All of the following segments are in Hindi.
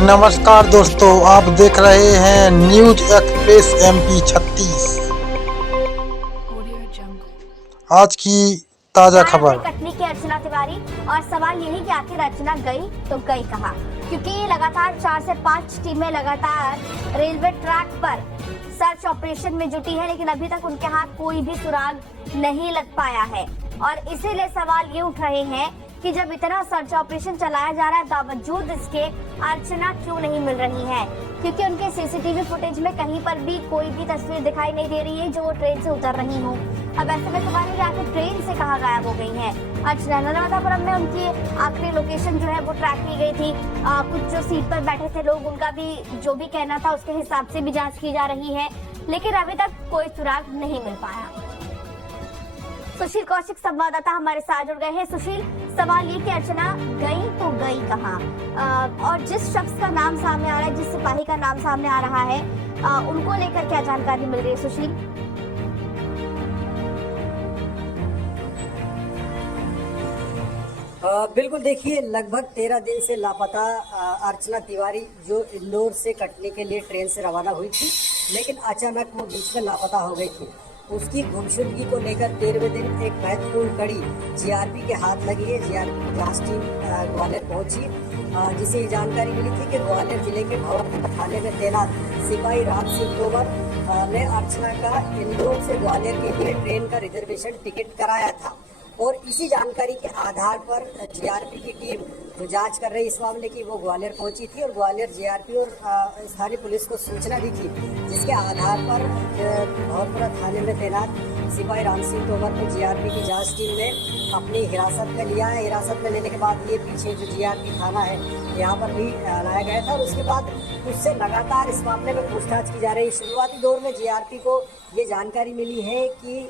नमस्कार दोस्तों, आप देख रहे हैं न्यूज एक्सप्रेस MP 36। आज की ताजा खबर। कटनी की अर्चना तिवारी और सवाल यही कि आखिर अर्चना गई तो गई कहाँ, क्योंकि लगातार 4 से 5 टीमें लगातार रेलवे ट्रैक पर सर्च ऑपरेशन में जुटी है, लेकिन अभी तक उनके हाथ कोई भी सुराग नहीं लग पाया है। और इसीलिए सवाल ये उठ रहे हैं कि जब इतना सर्च ऑपरेशन चलाया जा रहा है, बावजूद इसके अर्चना क्यों नहीं मिल रही है, क्योंकि उनके सीसीटीवी फुटेज में कहीं पर भी कोई भी तस्वीर दिखाई नहीं दे रही है जो वो ट्रेन से उतर रही हो। अब ऐसे में सवाल है आखिर ट्रेन से कहाँ गायब हो गई है अर्चना। नर्मदापुरम में उनकी आखिरी लोकेशन जो है वो ट्रैक की गई थी। कुछ जो सीट पर बैठे थे लोग, उनका भी जो भी कहना था उसके हिसाब से भी जाँच की जा रही है, लेकिन अभी तक कोई सुराग नहीं मिल पाया। सुशील कौशिक संवाददाता हमारे साथ जुड़ गए हैं। सुशील, सवाल ये कि अर्चना गई तो गई कहाँ, और जिस शख्स का नाम सामने आ रहा है, जिस सिपाही का नाम सामने आ रहा है, उनको लेकर क्या जानकारी मिल रही है सुशील? बिल्कुल, देखिए लगभग 13 दिन से लापता अर्चना तिवारी जो इंदौर से कटनी के लिए ट्रेन से रवाना हुई थी, लेकिन अचानक वो बीच में लापता हो गई थी। उसकी गुमशुदगी को लेकर 13वें दिन एक महत्वपूर्ण कड़ी जीआरपी के हाथ लगी है। जीआरपी की जांच टीम ग्वालियर पहुंची, जिसे जानकारी मिली थी कि ग्वालियर जिले के भवन थाने में तैनात सिपाही राम सिंह तोमर ने अर्चना का इंदौर से ग्वालियर के लिए ट्रेन का रिजर्वेशन टिकट कराया था। और इसी जानकारी के आधार पर जीआरपी की टीम जो जांच कर रही इस मामले की, वो ग्वालियर पहुंची थी और ग्वालियर जीआरपी और स्थानीय पुलिस को सूचना दी थी, जिसके आधार पर भवनपुरा थाने में तैनात सिपाही राम सिंह तोमर को जीआरपी की जांच टीम ने अपनी हिरासत में लिया है। हिरासत में लेने के बाद ये पीछे जो जीआरपी थाना है यहाँ पर भी लाया गया था और उसके बाद उससे लगातार इस मामले में पूछताछ की जा रही है। शुरुआती दौर में जीआरपी को ये जानकारी मिली है कि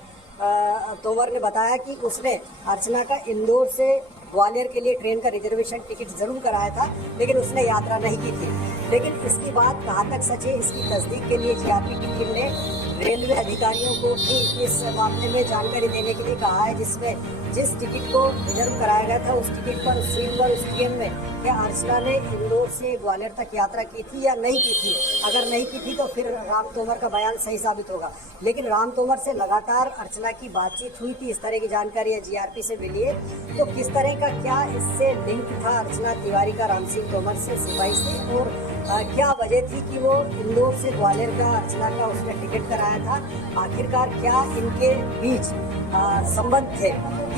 तोमर ने बताया कि उसने अर्चना का इंदौर से ग्वालियर के लिए ट्रेन का रिजर्वेशन टिकट जरूर कराया था, लेकिन उसने यात्रा नहीं की थी। लेकिन इसकी बात कहाँ तक सच है, इसकी तस्दीक के लिए जीआरपी की टीम ने रेलवे अधिकारियों को भी इस मामले में जानकारी देने के लिए कहा है, जिसमें जिस टिकट को रिजर्व कराया गया था उस टिकट पर, उस सीट पर, उस ट्रेन में क्या अर्चना ने इंदौर से ग्वालियर तक यात्रा की थी या नहीं की थी। अगर नहीं की थी तो फिर राम तोमर का बयान सही साबित होगा, लेकिन राम तोमर से लगातार अर्चना की बातचीत हुई थी, इस तरह की जानकारी जीआरपी से मिली है। तो किस तरह का क्या इससे लिंक था अर्चना तिवारी का राम सिंह तोमर से, सिपाही से, और क्या वजह थी कि वो इंदौर से ग्वालियर का अर्चना का उसने टिकट कराया था, आखिरकार क्या इनके बीच संबंध थे,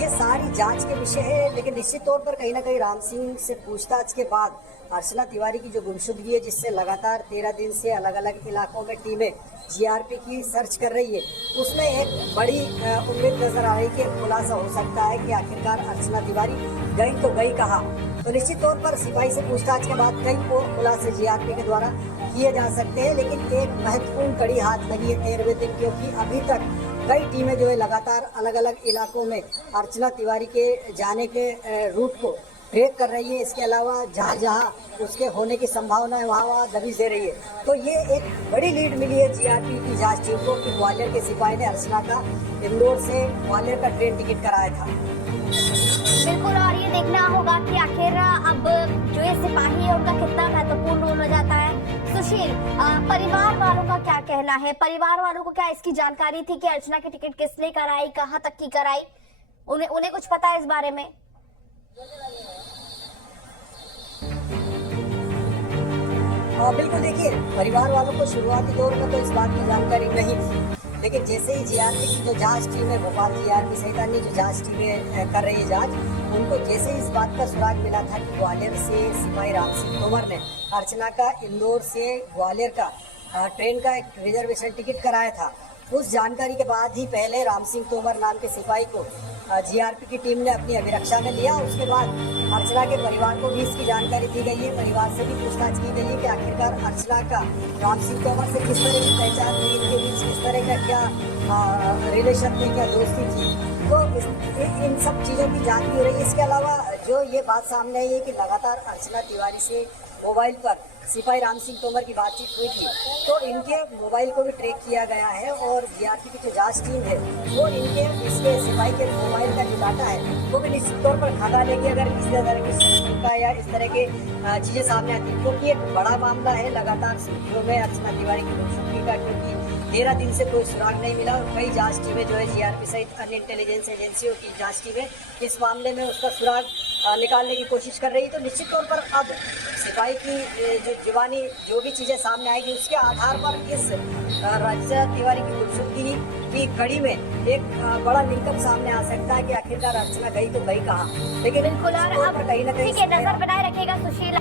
ये सारी जांच के विषय है। लेकिन निश्चित तौर पर कहीं ना कहीं राम सिंह से पूछताछ के बाद अर्चना तिवारी की जो गुमशुदगी है, जिससे लगातार 13 दिन से अलग अलग इलाकों में टीमें जीआरपी की सर्च कर रही है, उसमें एक बड़ी उम्मीद नजर आ रही कि खुलासा हो सकता है कि आखिरकार अर्चना तिवारी गई तो गई कहाँ। तो निश्चित तौर पर सिपाही से पूछताछ के बाद कई और खुलासे जीआरपी के द्वारा किए जा सकते हैं, लेकिन एक महत्वपूर्ण कड़ी हाथ लगी है 13वें दिन, क्योंकि अभी तक कई टीमें जो है लगातार अलग अलग इलाकों में अर्चना तिवारी के जाने के रूट को ट्रेक कर रही है। इसके अलावा जहाँ जहाँ उसके होने की संभावना है वहाँ वहाँ दबिश दे रही है। तो ये एक बड़ी लीड मिली है जीआरपी की जांच टीम को कि ग्वालियर के सिपाही ने अर्चना का इंदौर से ग्वालियर का ट्रेन टिकट कराया था। बिल्कुल, और ये देखना होगा कि आखिर अब जो ये सिपाही है उनका कितना महत्वपूर्ण रोल हो जाता है। सुशील, परिवार वालों का क्या कहना है? परिवार वालों को क्या इसकी जानकारी थी कि अर्चना की टिकट किसने कराई, कहाँ तक की कराई? उन्हें कुछ पता है इस बारे में? बिल्कुल, देखिए परिवार वालों को शुरुआती दौर में तो इस बात की जानकारी नहीं थी, लेकिन जैसे ही जीआरपी की जो जांच टीम है, भोपाल जीआरपी सहित अन्य जो जांच टीमें कर रही है जांच, उनको जैसे ही इस बात का सुराग मिला था कि ग्वालियर से सिपाही राम सिंह तोमर ने अर्चना का इंदौर से ग्वालियर का ट्रेन का एक रिजर्वेशन टिकट कराया था, उस जानकारी के बाद ही पहले राम सिंह तोमर नाम के सिपाही को जीआरपी की टीम ने अपनी अभिरक्षा में लिया। उसके बाद अर्चना के परिवार को भी इसकी जानकारी दी गई है, परिवार से भी पूछताछ की गई है कि आखिरकार अर्चना का राम सिंह तोमर से किस तरह की पहचान थी, इनके बीच किस तरह का क्या रिलेशन थी, क्या दोस्ती थी। तो इन सब चीज़ों की जांच भी हो रही है। इसके अलावा जो ये बात सामने आई है कि लगातार अर्चना तिवारी से मोबाइल पर सिपाही राम सिंह तोमर की बातचीत हुई थी, तो इनके मोबाइल को भी ट्रैक किया गया है और जीआरपी की जो जांच टीम है वो इनके इसके सिपाही के मोबाइल का जो डाटा है वो भी निश्चित तौर पर खंगाल लेगी अगर इस तरह की शंका या इस तरह के चीज़ें सामने आती है, क्योंकि एक बड़ा मामला है लगातार सुर्खियों में अर्चना तिवारी की गुमशुदगी का, क्योंकि 13 दिन से कोई सुराग नहीं मिला और कई जांच टीमें जो है जीआरपी सहित अन्य इंटेलिजेंस एजेंसियों की जांच टीमें इस मामले में उसका सुराग निकालने की कोशिश कर रही है। तो निश्चित तौर पर अब सिपाही की जो जुबानी जो भी चीज़ें सामने आएगी उसके आधार पर इस अर्चना तिवारी की गुमशुदगी की कड़ी में एक बड़ा लिंकअप सामने आ सकता है कि आखिरकार अर्चना गई तो गई कहाँ। लेकिन बिल्कुल, और अब कहीं ना कहीं ठीक है, नजर बनाए रखेगा सुशील।